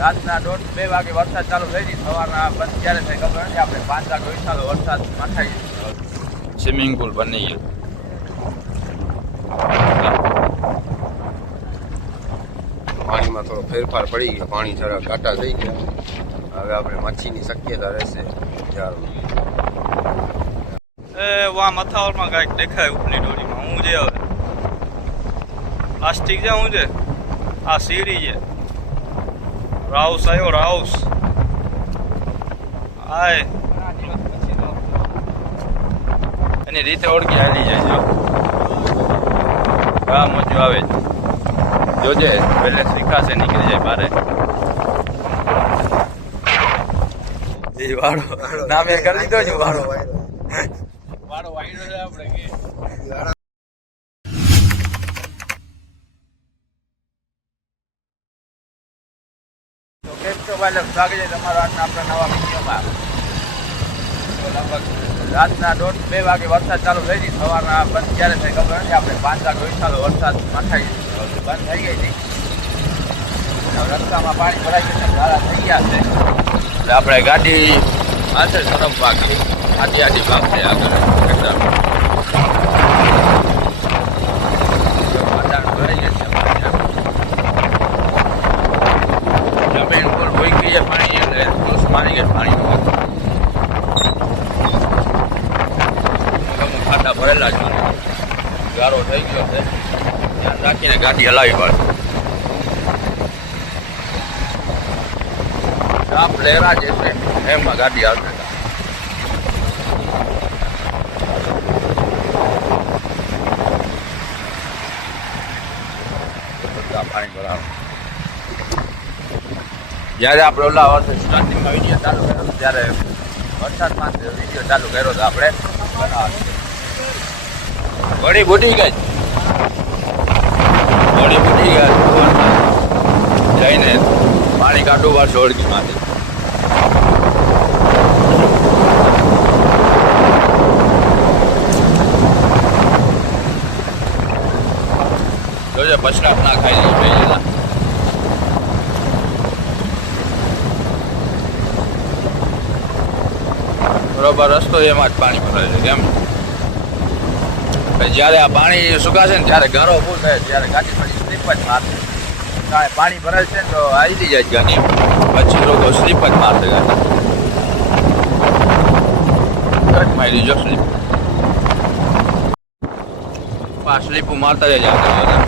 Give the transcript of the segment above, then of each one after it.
રાતના 1:30-2 વાગે વરસાદ ચાલુ થઈ ગઈ. સવારના બંધ ક્યારે થાય ખબર નથી. આપણે 5 વાગે વિશાલો વરસાદ માથાઈ સ્વિમિંગ પુલ બની ગયું. પાણીમાં થોડો ફેરફાર પડી ગયો, પાણી જરા ઘાટા થઈ ગયા. હવે આપણે માછીની શક્યતા રહેશે. વા મથાવરમાં કાંઈક દેખાય ઉપરની ડોરીમાં. હું જે હવે પ્લાસ્ટિક છે, હું છે આ સીડી છે. રાઉસ આવ્યો, રાઉસ આય એની રીતે ઓળખી હાલી જાય છે. હા મજો આવે છે. જોજે પહેલે શીખાશે, નીકળી જાય બારે. એ વાળો નામે કરી દીધો છે. વાળો વાળો વાયડો છે આપણે કે સ્વાગત છે તમારા આપણા નવા વિડીયોમાં. લગભગ રાતના 1:30-2 વાગે વરસાદ ચાલુ થઈ ગઈ. સવારના બંધ ક્યારે થાય ખબર નથી. આપણે 5 વાગે વિશાલો વરસાદ માથાઈ બંધ થઈ ગઈ હતી. રસ્તામાં પાણી ભરાઈ ગયું છે, ધારા થઈ ગયા છે. એટલે આપણે ગાડી પાસે સરફ ભાગી આડી આડી ભાગશે આગળ ભરાઈ જશે. જમીન પર હોઈ ગઈ છે પાણી, એટલે ક્રોસ મારી ગયા પાણીમાં. ખાડા ભરેલા છે, ગારો થઈ ગયો છે. ધ્યાન રાખીને ગાડી હલાવી પડે. સાપ લહેરા જે છે એમાં ગાડી આવશે. પાણી ભરાવું. જ્યારે આપણે ઓલા વર્ષે સ્ટાર્ટિંગમાં વિડીયો ચાલુ કર્યો હતો ત્યારે વરસાદમાં વિડીયો ચાલુ કર્યો હતો આપણે. ઘણી બુટી ગઈ, ઘણી બુટી ગયા જઈને પાણી કાઢવું પડશે ઓળખીમાંથી. જોજે પછડાપ ના ખાઈ લઈ ગયેલા. બરોબર રસ્તો એમાં જ પાણી ભરાય છે. કેમ જ્યારે આ પાણી સુકાશે ને ત્યારે ઘરો ફૂલ થાય, ત્યારે ગાડી પછી સ્લીપ જ મારશે. પાણી ભરાય છે ને તો આવી જાય ગાડી, પછી લોકો સ્લીપ જ મારશે. ગાડી મારી જો સ્લીપ સ્લીપું મારતા જાય બધા.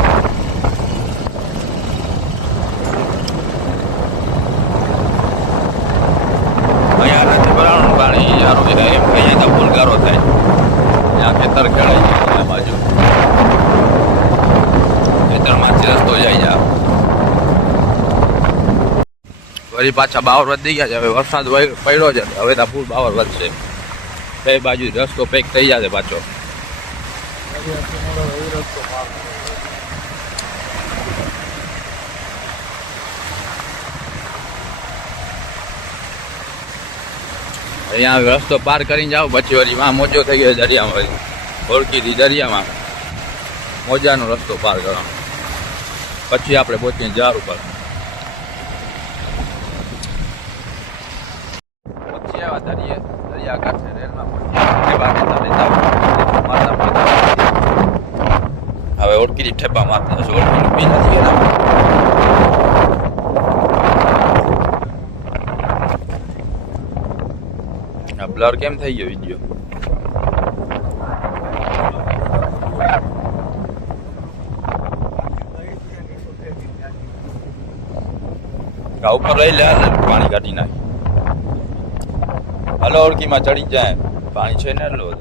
અહીંયા નથી ભરાવાનું પાણી, સારું છે એમ કે અહીંયા ફૂલ ગારો થાય. ત્યાં ખેતર ખેડાઈ જાય આ બાજુ, ખેતરમાંથી રસ્તો જાય છે. વળી પાછા બાવર વધી ગયા છે. હવે વરસાદ પડ્યો છે, હવે તો ફૂલ બાવર વધશે. બે બાજુ રસ્તો પેક થઈ જશે પાછો. અહીંયા રસ્તો પાર કરીને જાઓ પછી વળી માં મોજો થઈ ગયો દરિયામાં. ઓળખીથી દરિયામાં મોજાનો રસ્તો પાર કરવાનો, પછી આપણે પહોંચીને જાર ઉપર. પછી આવ્યા દરિયા કાંઠે રેલમાં હવે ઓળખીથી ઠેપા મારતા હશે. ઓળખી પી નથી ગયા. બ્લર કેમ થઈ ગયો વિડીયો? ઉપર લઈ લે, પાણી કાઢી નાખી. હલો ઓળખીમાં ચડી જાય પાણી છે ને એટલું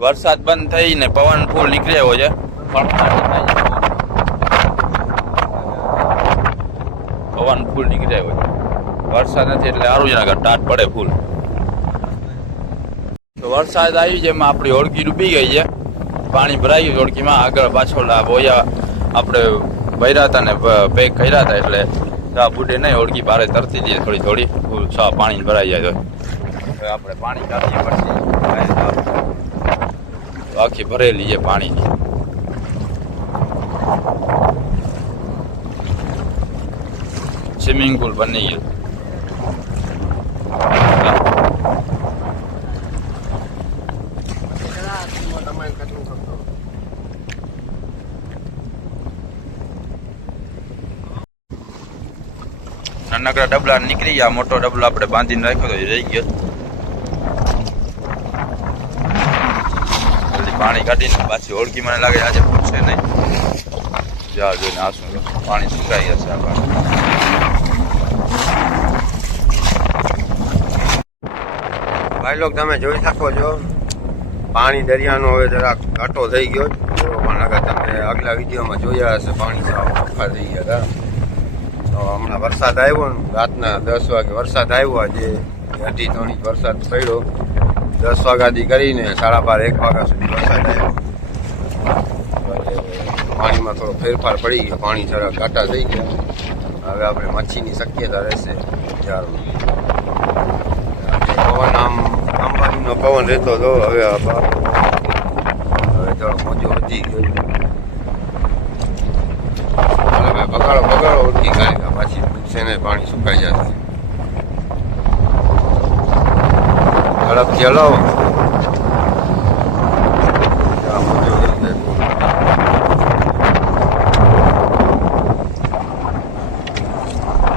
વરસાદ બંધ થઈ ને પવન ફૂલ નીકળી આવ્યો છે, પવન ફૂલ નીકળી આવ્યો છે. વરસાદ નથી એટલે સારું છે, ટાટ પડે ફૂલ. તો વરસાદ આવી જેમાં આપણી હોડકી ડૂબી ગઈ છે, પાણી ભરાઈ ગયું હોડકીમાં. આગળ પાછળ બોયા આપણે ભર્યા હતા ને પેક કર્યા હતા, એટલે બુડે નહીં હોડકી બારે તરતી જઈએ થોડી થોડી, ફૂલ પાણી ભરાઈ જાય. તો હવે આપણે પાણી કાઢીએ પછી તો આખી ભરેલી છે પાણીની. સ્વિમિંગ પુલ બની ગયું. નાનકડા ડબલા નીકળી ગયા, મોટો ડબલો આપણે બાંધીને રાખ્યો તો એ રહી ગયો. જલ્દી પાણી કાઢીને પાછી ઓળખી મને લાગે આજે પૂછશે નહીં. જા જોઈને આસું પાણી સુકાઈ જશે આ પાણી. ભાઈ લોક તમે જોઈ શકો છો પાણી દરિયાનો હવે જરાક ઘાટો થઈ ગયો. પણ આગળ તમે આગલા વિડીયોમાં જોયા હશે પાણી ચોખ્ખા થઈ ગયા હતા. તો હમણાં વરસાદ આવ્યો ને રાતના 10 વાગે વરસાદ આવ્યો. આજે 2:30 વરસાદ પડ્યો. 10 વાગ્યાથી કરીને 12:30 1 વાગ્યા સુધી વરસાદ આવ્યો. પાણીમાં થોડો ફેરફાર પડી ગયો. પાણી જરા ઘાટા થઈ ગયા. હવે આપણે મચ્છીની શક્યતા રહેશે. પવન આમ અંબાણીનો પવન રહેતો હતો. હવે થોડો મોજો વધી ગયો. હવે બગાડો ઉઠી કાઢી પાછી પૂછશે ને પાણી સુકાઈ જશે. ઝડપથી હલાવો.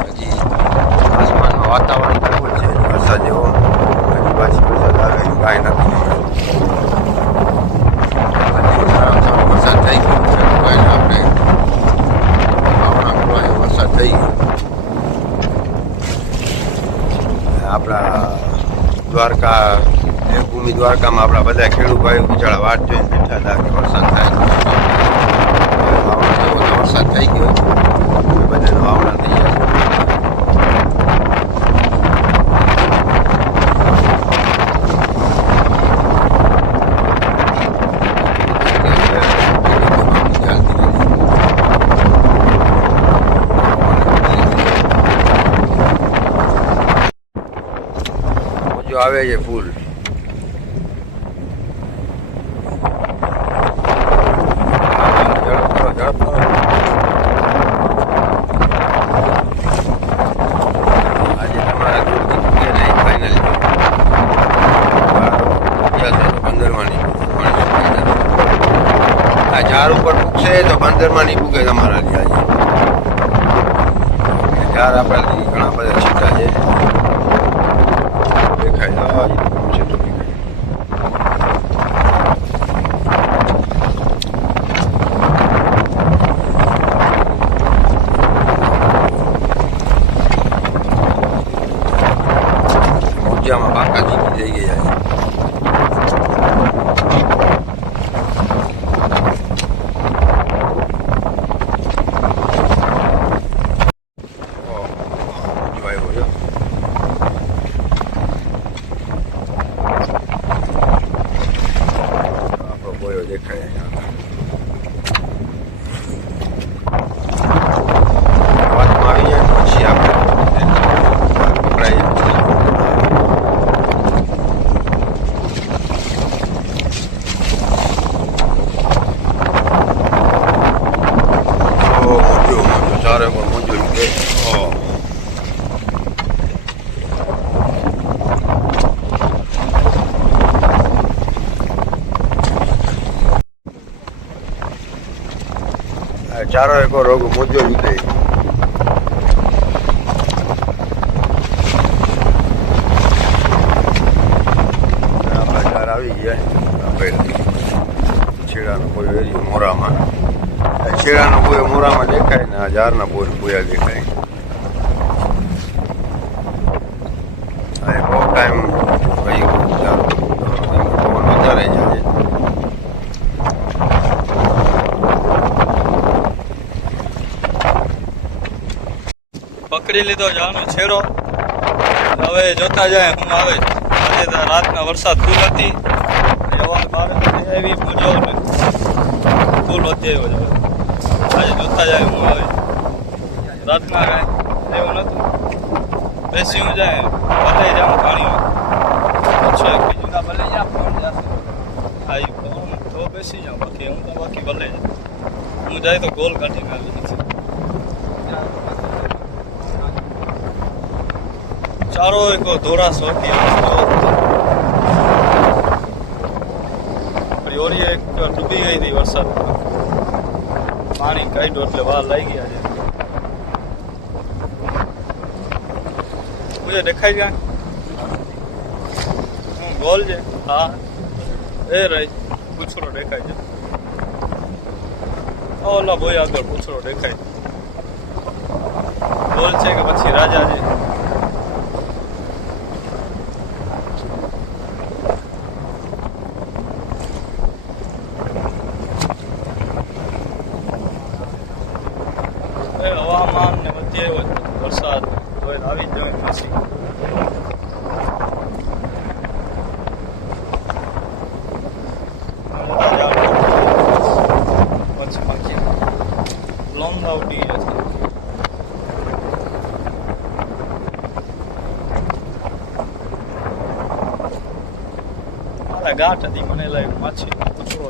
હજી આસમાનમાં વાતાવરણ કરવું છે વરસાદ જેવો. હજી પાછી વરસાદ આવે કાંઈ નથી. વરસાદ થઈ ગયો છે આપણે વરસાદ થઈ ગયો. આપણા દ્વારકા દેવભૂમિ દ્વારકામાં આપણા બધા ખેડૂત ભાઈઓ બિચારા વાટ જોઈને બેઠા હતા કે વરસાદ થાય. વાવણા જેવો વરસાદ થઈ ગયો. બધાનો વાવણા થઈ ગયા. આવે છે ફૂલ. ઝડપ કરો. આજે તમારા ફાઇનલ 15માં આ 4 ઉપર પૂગશે તો 15માં નહીં પૂગે તમારાથી. આજે 4 આપણાથી ઘણા બધા છીટા છે. મોજામાં બાકા જીતી જઈ ગયા. દેખાય વાતમાં આવી જાય પછી આપણે પકડાઈ મોજો ચારે પણ મોજો લીધે. ચારો એક રોગ મોજો લીધે. આપણા ચાર આવી ગયા. છેડાનો કોઈ એરિયો મોરામાં. છેડાનો કોઈ મોરામાં દેખાય ને આ ઝારના પોયા દેખાય. બહુ ટાઈમ કહી પવન વધારે જાય. પકડી લીધો જાનો છેડો. હવે જોતા જાય હું આવે. આજે તો રાતના વરસાદ ફૂલ હતી. જવાનું બહાર આવી મજો ને ફૂલ વધી આવ્યો છે. આજે જોતા જાય હું આવે. રાતના કાંઈ એવું નતું. બેસી હું જાય ભલે જાઉં પાણીમાં. અચ્છા બીજું ના ભલે જા પણ જશે. આ પવન તો તો બેસી જાઉં, બાકી હું તો બાકી ભલે જ. હું જાય તો ગોલ કાઢીને આવી નથી. ચારો એક ધોરા સોટી ઓરી એક ડૂબી ગઈ હતી વરસાદ, પાણી કાઢ્યું એટલે વાર લાગી ગયા છે. દેખાઈ ગયા ગોલ છે. હા એ રહી પૂછડો દેખાય છે. ઓલા બોય આગળ પૂછડો દેખાય. ગોલ છે કે પછી રાજા છે? હવામાન ને વચ્ચે વરસાદ આવી જ જાય પછી. લોંદા ઉડી જશે. મારા ગાંઠ હતી, મને લાગ્યું માછી કચરો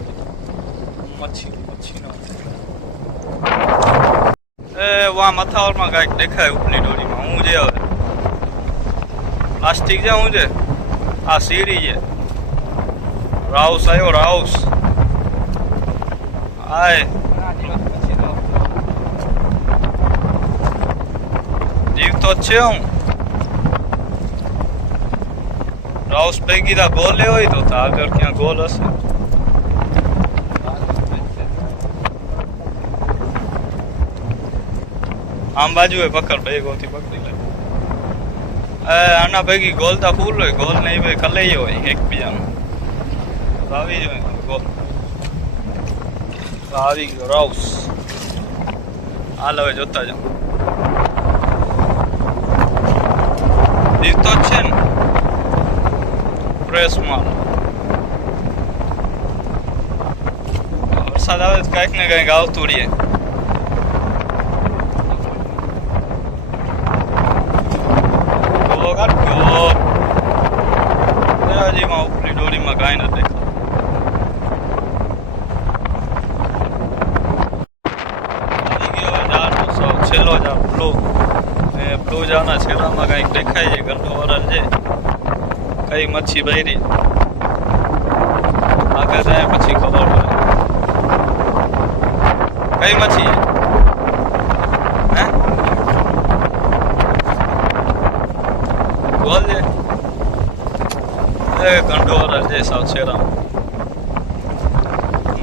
મચ્છીનો. એ વા મથાવરમાં કાંઈક દેખાય ઉપલી ડોરીમાં. હું જે હવે પ્લાસ્ટિક છે, હું છે આ સીડી છે. રાઉસ આવ્યો, રાઉસ આય જીવતો જ છે. હું રાઉસ પૈકી તા ગોલ હોય તો આગળ ક્યાં ગોલ હશે. આમ બાજુ હોય પકડ, બે ગોથી પકડી લે. આના પૈકી ગોલ તા ફૂલ હોય, ગોલ ને એ કલાઈ હોય એકબીજાનું. આવી જ હોય ગોલ. આવી ગયો રાઉસ. હાલ હવે જોતા જાઉં. જીવતો જ છે ને. પ્રેસ માર. વરસાદ આવે તો કાંઈક ને કાંઈક આવતું રહીએ. હજીમાં ઉપલી ડોરીમાં કાંઈ નથી દેખાતું. છેલ્લો જા બ્લુ બ્લુ જાના છેડામાં કંઈક દેખાય છે. ગંડો વરલ છે. કઈ મચ્છી બૈરી આગળ જાય પછી ખબર પડે કઈ મચ્છી હે ગોલ છે. એ ગંડો વરલ છે સાવ છેડામાં.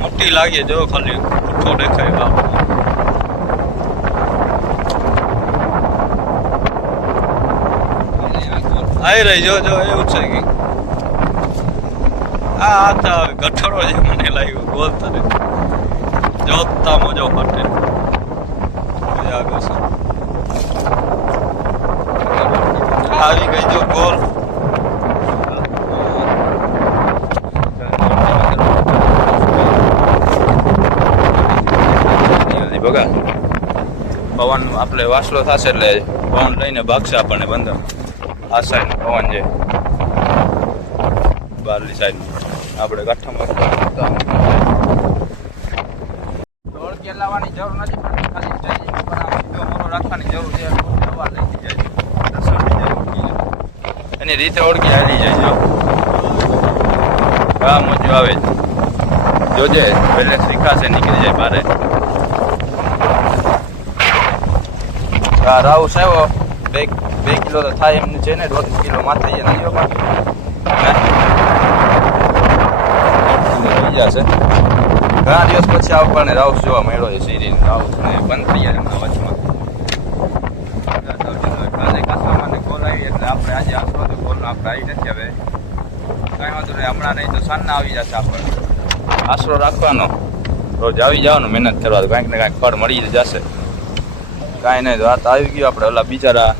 મોટી લાગે જો ખાલી પૂઠો દેખાય બાપ. આવી રહી જો એવું છે કે આ ગઠડો છે. મને લાગ્યું ગોલ તરે જોતા મોજો ફાટે. આવી ગઈ જો ગોલ. બગા પવન આપણે વાસલો થશે એટલે પવન લઈને ભાગશે આપણને બંદર. આ સાઈડ પવન છે બહારની સાઈડ. આપણે ગાંઠામાં ઓળખી લાવવાની જરૂર નથી પડતી, ખાલી મોરો રાખવાની જરૂર છે. હવા લઈ જાય એની રીતે ઓળખી હાલી જાય. જો હા મોજો આવે જોજે બેલેન્સ શીખાશે, નીકળી જાય બારે. હા રાઉસ આવ્યો. 2 કિલો તો થાય એમનું છે ને, 1.5 કિલો માથે નદીઓ પણ થઈ જશે. ઘણા દિવસ પછી આપણને રાઉસ જોવા મળ્યો છે. સીરી રાઉસ ને બંધ થઈ જાય એમના વચમાં. કાંસામાં ગોલ આવી એટલે આપણે આજે આશરો તો ગોલનો આપણે આવી નથી. હવે કાંઈ વાંધો નહીં, હમણાં નહીં તો સાંજના આવી જશે. આપણને આશરો રાખવાનો, રોજ આવી જવાનું, મહેનત કરવા, કાંઈક ને કાંઈક ફળ મળી જશે. કાંઈ નહીં તો આ તો આવી ગયું. આપણે ઓલા બિચારા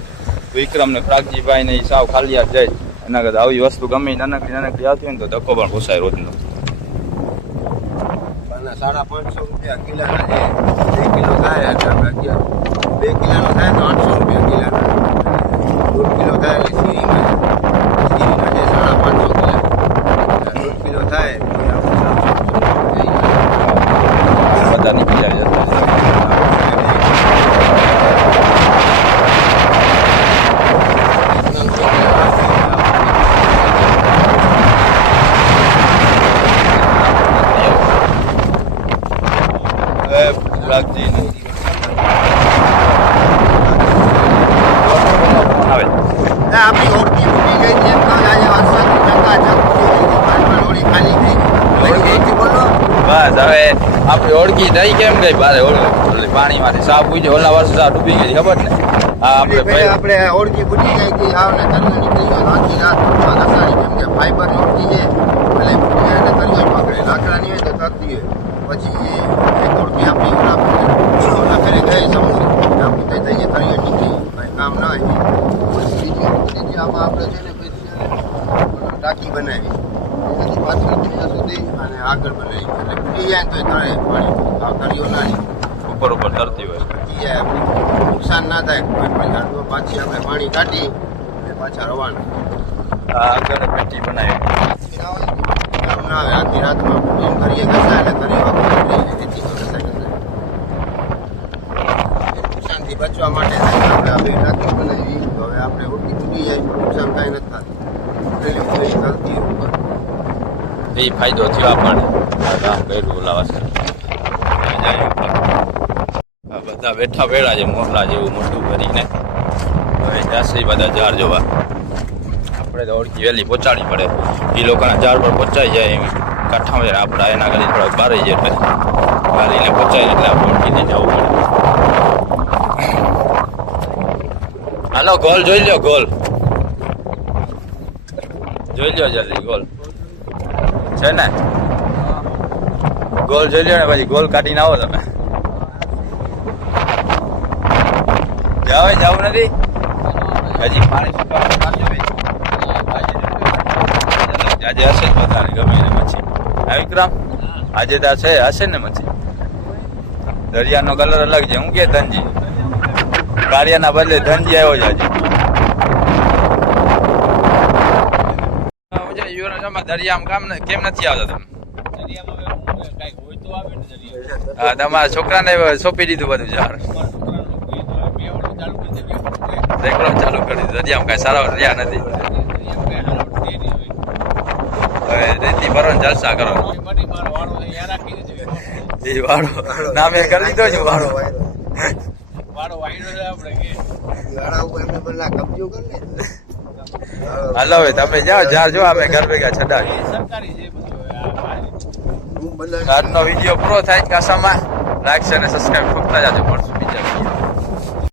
વિક્રમ ને પ્રાગજીભાઈ ને સાવ ખાલી હાથ જાય. એના કરતા આવી વસ્તુ ગમે નાનકડી આવતી હોય ને તો ધક્કો પણ પોસાય રોજનો. 550 રૂપિયા કિલોના છે. 2 કિલો થાય એટલે 2 કિલોનો થાય તો 800 રૂપિયા કિલોના. 1.5 કિલો થાય એટલે સીરીના છે 550 કિલો. 1.5 કિલો થાય તો આપણે 700 રૂપિયા રાખજે ને. આવે આપણી ઓળખી ઉડી ગઈ છે એમ તો આજે વરસાદની ચકાચક પાણીમાં ઓળી ખાલી થઈ ગઈ બોલો બસ હવે આપણી ઓળખી થઈ કેમ ગઈ બારે ઓલી પાણીમાંથી સાફ પૂછ્યો ઓલા વર્ષ ડૂબી ગઈ ખબર ને હા આપણે ભાઈ આપણે ઓળખી બુજી ગઈ હતી આવને તરીઓ નીકળી ગયો આખી રાત ઘસાડી કેમ કે ફાઈબર ઓળખી છે એટલે બુજી જાય તો તરીઓ જ પકડે લાકડાની હોય તો તરતી હોય પછી એક ઓળખી આપણી ઓલા ફેરે ગઈ સમુદ્ર આપણી થઈ થઈ તરીઓ નીકળી કાંઈ કામ ના હોય બીજી આમાં આપણે છે ને પછી ટાંકી બનાવી એનાથી પાછળ દુનિયા સુધી અને આગળ બનાવી એટલે બુજી જાય ને તો તળે પાણી આ તળીઓ ના ઉપર ઉપર તરતી હોય નુકસાન ના થાય કોઈ પણ તો પાછી આપણે પાણી કાઢી અને પાછા રવાના આ આગળ પેટી બનાવી કામ ના આવે આખી રાતમાં એમ કરીએ ઘસાય એટલે કરી નુકસાનથી બચવા માટે આપણે હવે ટાંકી બનાવી તો હવે આપણે ઉડી ઉડી જાય નુકસાન કાંઈ નથી થતું કરતી ઉપર એ ફાયદો થયો આપણને આ કામ કર્યું ઓલા વર્ષે આ બધા બેઠા વેળા છે મોરલા જેવું મોટું કરીને હવે જશે બધા ઝાડ જોવા આપણે તો ઓળખી વહેલી પહોંચાડવી પડે એ લોકોના ઝાડ પર પહોંચાઈ જાય એમ કાંઠામાં જાય આપણે એના ઘરે થોડાક બહાર જાય એટલે બારીને પહોંચાય એટલે આપણે ઓળખીને જવું પડે હાલો ગોલ જોઈ લો ગોલ જોઈ લો જલ્દી ગોલ છે ને ગોલ જોઈ લો ને પછી ગોલ કાઢીને આવો તમે જાવે જવું નથી હજી પાણી આજે હશે જ બધાને ગમે ને મચ્છી હા વિક્રમ આજે તો છે હશે ને મચ્છી દરિયાનો કલર અલગ છે હું કે ધનજી કાળિયાના બદલે ધનજી આવ્યો છે આજે દરિયામાં કામ કેમ નથી આવતા તમે હા તમારા છોકરાને સોંપી દીધું બધું ઝાડ રેકડો ચાલુ કરી દીધું દરિયામાં કાંઈ સારા રહ્યા નથી હવે રેતી ભરો ને જલસા કરો એ વાળો નામે કરી દીધો છે વાળો હાલો હવે તમે જાઓ ઝાડ જો અમે ઘર ભેગા છડાવી આજનો વિડીયો પૂરો થાય કાસામાં લાઈક છે અને સબસ્ક્રાઈબ કરતા જાજો મળશું